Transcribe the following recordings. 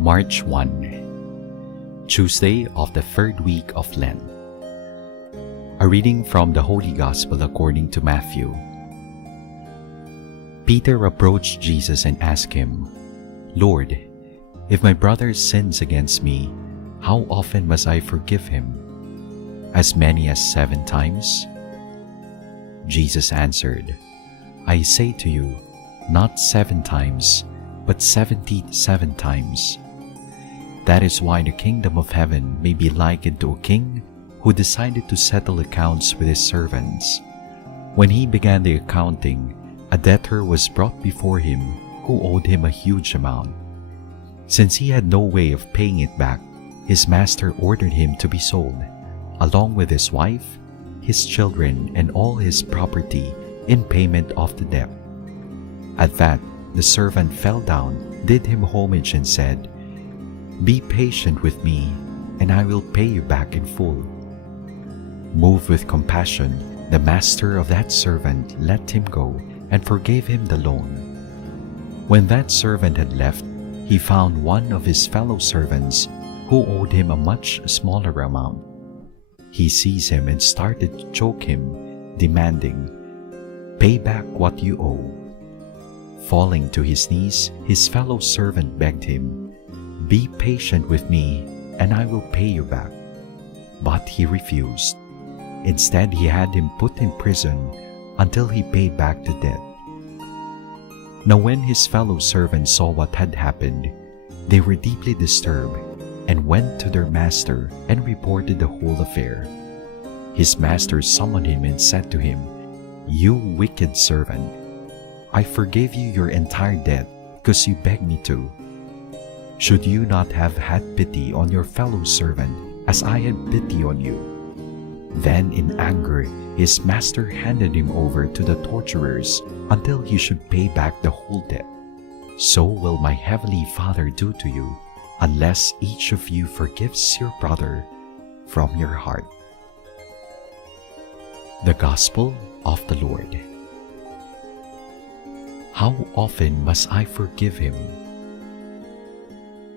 March 1, Tuesday of the third week of Lent. A reading from the Holy Gospel according to Matthew. Peter approached Jesus and asked him, "Lord, if my brother sins against me, how often must I forgive him? As many as 7 times?" Jesus answered, "I say to you, not 7 times, but 77 times. That is why the kingdom of heaven may be likened to a king who decided to settle accounts with his servants. When he began the accounting, a debtor was brought before him who owed him a huge amount. Since he had no way of paying it back, his master ordered him to be sold, along with his wife, his children, and all his property in payment of the debt. At that, the servant fell down, did him homage, and said, 'Be patient with me, and I will pay you back in full.' Moved with compassion, the master of that servant let him go and forgave him the loan. When that servant had left, he found one of his fellow servants who owed him a much smaller amount. He seized him and started to choke him, demanding, 'Pay back what you owe.' Falling to his knees, his fellow servant begged him, 'Be patient with me, and I will pay you back.' But he refused. Instead, he had him put in prison until he paid back the debt. Now when his fellow servants saw what had happened, they were deeply disturbed and went to their master and reported the whole affair. His master summoned him and said to him, 'You wicked servant, I forgave you your entire debt because you begged me to. Should you not have had pity on your fellow servant as I had pity on you?' Then in anger, his master handed him over to the torturers until he should pay back the whole debt. So will my heavenly Father do to you, unless each of you forgives your brother from your heart." The Gospel of the Lord. How often must I forgive him?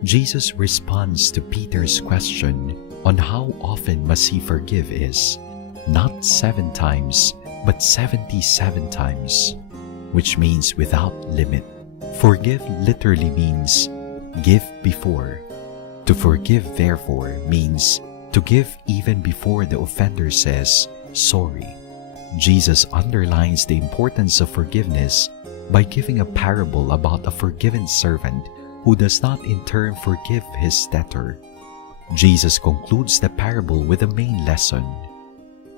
Jesus' response to Peter's question on how often must he forgive is not 7 times, but 77 times, which means without limit. Forgive literally means give before. To forgive, therefore, means to give even before the offender says sorry. Jesus underlines the importance of forgiveness by giving a parable about a forgiven servant who does not in turn forgive his debtor. Jesus concludes the parable with the main lesson: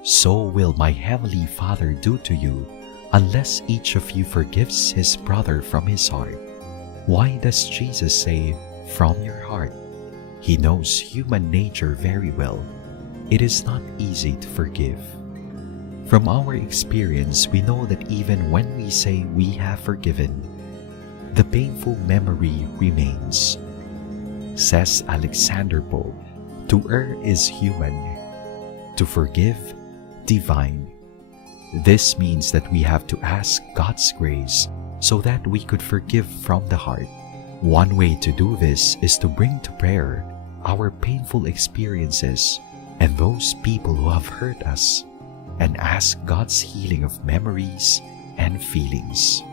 "So will my heavenly Father do to you, unless each of you forgives his brother from his heart." Why does Jesus say, "from your heart"? He knows human nature very well. It is not easy to forgive. From our experience, we know that even when we say we have forgiven, the painful memory remains. Says Alexander Pope, "To err is human, to forgive, divine." This means that we have to ask God's grace so that we could forgive from the heart. One way to do this is to bring to prayer our painful experiences and those people who have hurt us, and ask God's healing of memories and feelings.